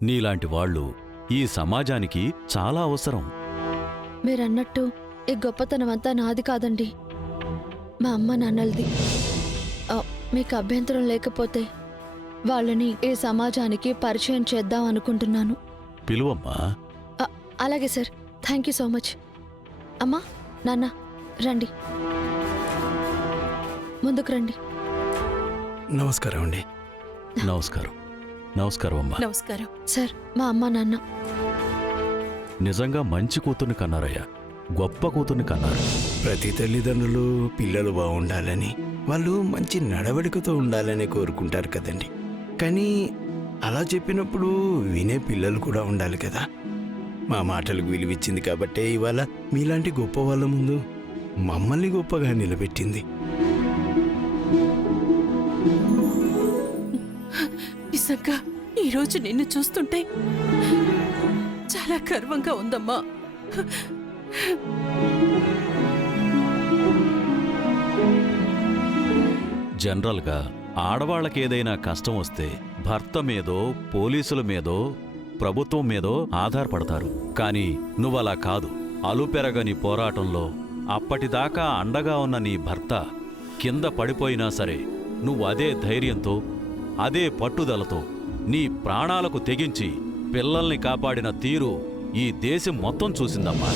నీలాంటి వాళ్ళు ఈ సమాజానికి చాలా అవసరం. మీరన్నట్టు ఈ గొప్పతనమంతా నాది కాదండి, మా అమ్మ నాన్నలది. మీకు అభ్యంతరం లేకపోతే వాళ్ళని ఈ సమాజానికి పరిచయం చేద్దాం అనుకుంటున్నాను. పిలువమ్మా. అలాగే sir, thank you so much. అమ్మా నాన్న రండి, ముందుకు రండి. నమస్కారం అండి. నమస్కారం. నమస్కారం అమ్మా. నమస్కారం సార్, మా అమ్మ నాన్న. నిజంగా మంచి కూతుర్ని కన్నారయ్యా, గొప్ప కూతుర్ని కన్నారు. ప్రతి తల్లిదండ్రులు పిల్లలు బాగుండాలని, వాళ్ళు మంచి నడవడికతో ఉండాలని కోరుకుంటారు కదండి. కానీ అలా చెప్పినప్పుడు వినే పిల్లలు కూడా ఉండాలి కదా. మా మాటలకు విలువిచ్చింది కాబట్టే ఇవాళ మీలాంటి గొప్ప వాళ్ళ ముందు మమ్మల్ని గొప్పగా నిలబెట్టింది. నిజంగా ఈరోజు నిన్ను చూస్తుంటే చాలా గర్వంగా ఉందమ్మా. జనరల్గా ఆడవాళ్లకేదైనా కష్టం వస్తే భర్త మీదో, పోలీసుల మీదో, ప్రభుత్వం మీదో ఆధారపడతారు. కాని నువ్వలా కాదు. అలుపెరగని పోరాటంలో అప్పటిదాకా అండగా ఉన్న నీ భర్త కింద పడిపోయినా సరే నువ్వు అదే ధైర్యంతో, అదే పట్టుదలతో నీ ప్రాణాలకు తెగించి పిల్లల్ని కాపాడిన తీరు ఈ దేశం మొత్తం చూసిందమ్మా.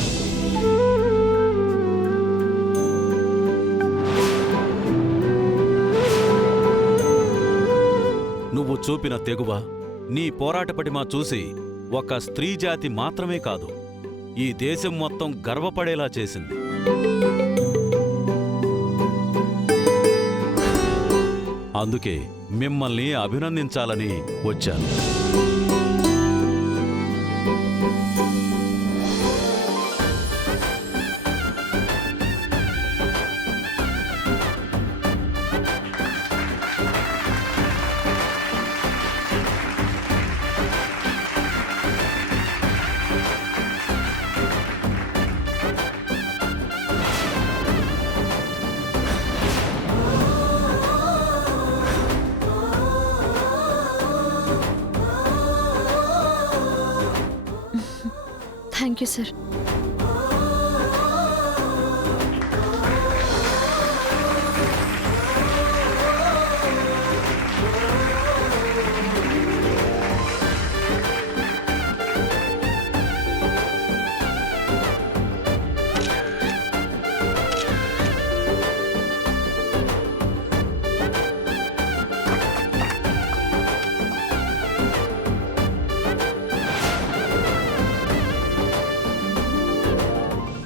నువ్వు చూపిన తెగువ, నీ పోరాట పటిమ చూసి ఒక స్త్రీ జాతి మాత్రమే కాదు, ఈ దేశం మొత్తం గర్వపడేలా చేసింది. అందుకే మిమ్మల్ని అభినందించాలని వచ్చాను. Thank you sir.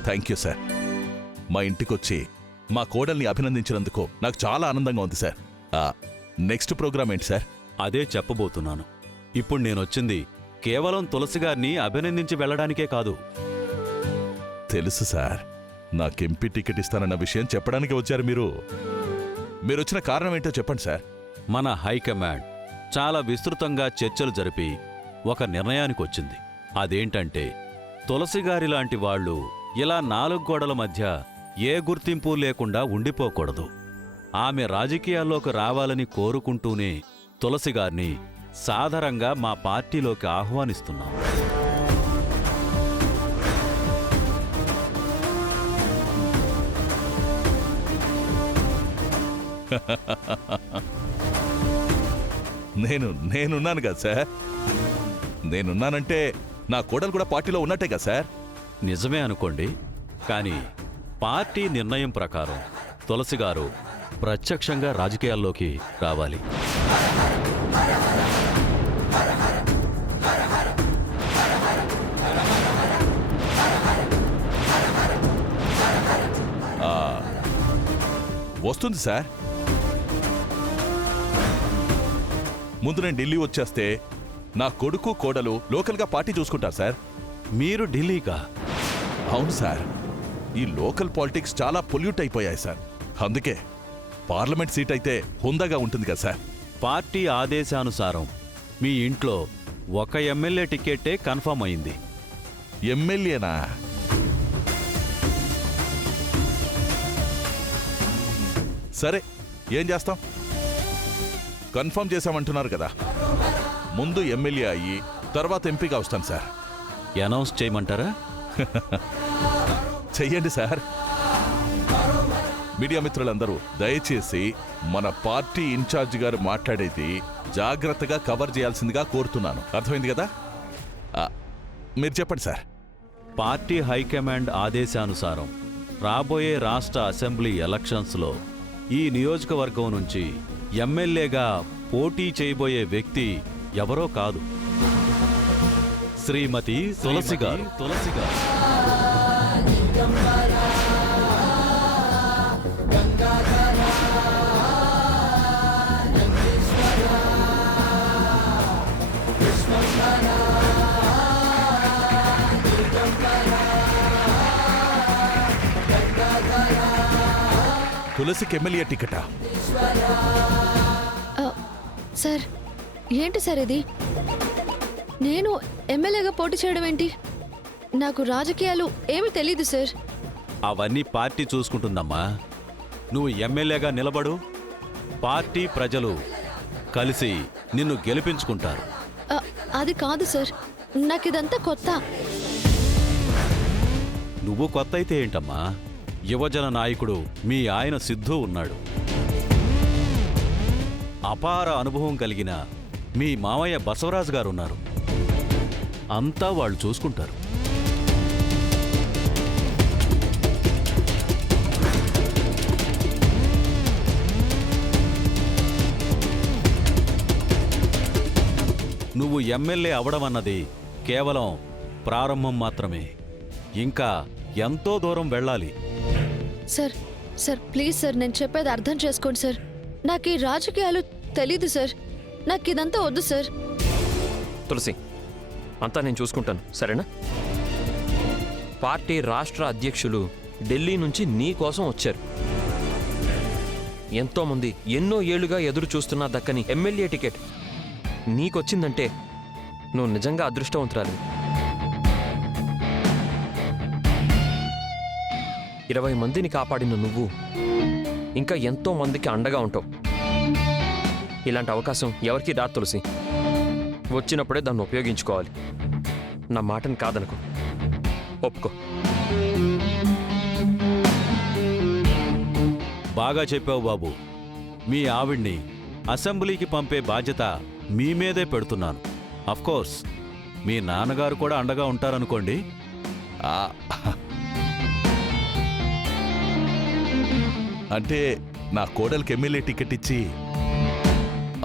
Thank you sir. మా ఇంటికొచ్చి మా కోడల్ని అభినందించినందుకు నాకు చాలా ఆనందంగా ఉంది సార్. నెక్స్ట్ ప్రోగ్రామ్ ఏంటి సార్? అదే చెప్పబోతున్నాను. ఇప్పుడు నేనొచ్చింది కేవలం తులసిగారిని అభినందించి వెళ్లడానికే కాదు. తెలుసు సార్, నాకెంపీ టికెట్ ఇస్తానన్న విషయం చెప్పడానికి వచ్చారు మీరు. మీరొచ్చిన కారణం ఏంటో చెప్పండి సార్. మన హైకమాండ్ చాలా విస్తృతంగా చర్చలు జరిపి ఒక నిర్ణయానికొచ్చింది. అదేంటంటే తులసిగారి లాంటి వాళ్ళు ఇలా 4 గోడల మధ్య ఏ గుర్తింపు లేకుండా ఉండిపోకూడదు. ఆమె రాజకీయాల్లోకి రావాలని కోరుకుంటూనే తులసిగారిని సాదరంగా మా పార్టీలోకి ఆహ్వానిస్తున్నాం. నేనున్నాను కదా సార్. నేనున్నానంటే నా కోడలు కూడా పార్టీలో ఉన్నట్టే కదా సార్. నిజమే అనుకోండి, కానీ పార్టీ నిర్ణయం ప్రకారం తులసిగారు ప్రత్యక్షంగా రాజకీయాల్లోకి రావాలి. వస్తుంది సార్. ముందు నేను ఢిల్లీ వచ్చేస్తే నా కొడుకు కోడలు లోకల్గా పార్టీ చూసుకుంటారు సార్. మీరు ఢిల్లీకా? అవును సార్. ఈ లోకల్ పాలిటిక్స్ చాలా పొల్యూట్ అయిపోయాయి సార్. అందుకే పార్లమెంట్ సీట్ అయితే హుందాగా ఉంటుంది కదా సార్. పార్టీ ఆదేశానుసారం మీ ఇంట్లో ఒక ఎమ్మెల్యే టికెట్టే కన్ఫర్మ్ అయింది. ఎమ్మెల్యేనా? సరే, ఏం చేస్తాం? కన్ఫర్మ్ చేశామంటున్నారు కదా. ముందు ఎమ్మెల్యే అయ్యి తర్వాత ఎంపీగా వస్తాను సార్. అనౌన్స్ చేయమంటారా? చెయ్యండి సార్. మీడియా మిత్రులందరూ దయచేసి మన పార్టీ ఇన్ఛార్జ్ గారు మాట్లాడేది జాగ్రత్తగా కవర్ చేయాల్సిందిగా కోరుతున్నాను. అర్థమైంది కదా? మీరు చెప్పండి సార్. పార్టీ హైకమాండ్ ఆదేశానుసారం రాబోయే రాష్ట్ర అసెంబ్లీ ఎలక్షన్స్లో ఈ నియోజకవర్గం నుంచి ఎమ్మెల్యేగా పోటీ చేయబోయే వ్యక్తి ఎవరో కాదు, శ్రీమతి తులసి గారు. తులసికి ఎమ్మెల్యే టికెటా? సార్ ఏంటి సార్ ఇది? నేను ఎమ్మెల్యేగా పోటీ చేయడం ఏంటి? నాకు రాజకీయాలు ఏమీ తెలీదు సార్. అవన్నీ పార్టీ చూసుకుంటుందమ్మా. నువ్వు ఎమ్మెల్యేగా నిలబడు, పార్టీ ప్రజలు కలిసి నిన్ను గెలిపించుకుంటారు. అది కాదు సార్, నాకిదంతా కొత్త. నువ్వు కొత్త అయితే ఏంటమ్మా? యువజన నాయకుడు మీ ఆయన సిద్ధు ఉన్నాడు. అపార అనుభవం కలిగిన మీ మామయ్య బసవరాజు గారున్నారు. అంతా వాళ్ళు చూసుకుంటారు. నువ్వు ఎమ్మెల్యే అవడమన్నది కేవలం ప్రారంభం మాత్రమే. ఇంకా ఎంతో దూరం వెళ్ళాలి. సార్ సార్ ప్లీజ్ సార్, నేను చెప్పేది అర్థం చేసుకోండి సార్. నాకు ఈ రాజకీయాలు తెలీదు సార్. నాకు ఇదంతా వద్దు సార్. తులసి, అంతా నేను చూసుకుంటాను, సరేనా? పార్టీ రాష్ట్ర అధ్యక్షులు ఢిల్లీ నుంచి నీ కోసం వచ్చారు. ఎంతోమంది ఎన్నో ఏళ్లుగా ఎదురు చూస్తున్నా దక్కని ఎమ్మెల్యే టికెట్ నీకొచ్చిందంటే నువ్వు నిజంగా అదృష్టవంతురాలి. 20 మందిని కాపాడిన నువ్వు ఇంకా ఎంతో మందికి అండగా ఉంటావు. ఇలాంటి అవకాశం ఎవరికీ రాదు తులసి. వచ్చినప్పుడే దాన్ని ఉపయోగించుకోవాలి. నా మాటని కాదనుకో, ఒప్పుకో. బాగా చెప్పావు బాబు. మీ ఆవిడ్ని అసెంబ్లీకి పంపే బాధ్యత మీ మీదే పెడుతున్నాను. అఫ్కోర్స్ మీ నాన్నగారు కూడా అండగా ఉంటారనుకోండి. ఆ, అంటే నా కోడలికి ఎమ్మెల్యే టికెట్ ఇచ్చి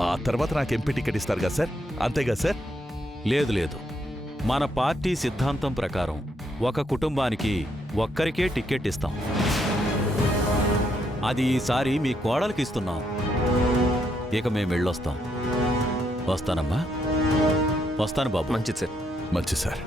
ఆ తర్వాత నాకు ఎంపీ టికెట్ ఇస్తారు కదా సార్? అంతేగా సార్? లేదు లేదు, మన పార్టీ సిద్ధాంతం ప్రకారం ఒక కుటుంబానికి ఒక్కరికే టికెట్ ఇస్తాం. అది ఈసారి మీ కోడలికి ఇస్తున్నాం. ఇక మేం వెళ్ళొస్తాం. వస్తానమ్మా. వస్తాను బాబు. మంచిది సార్. మంచిది సార్.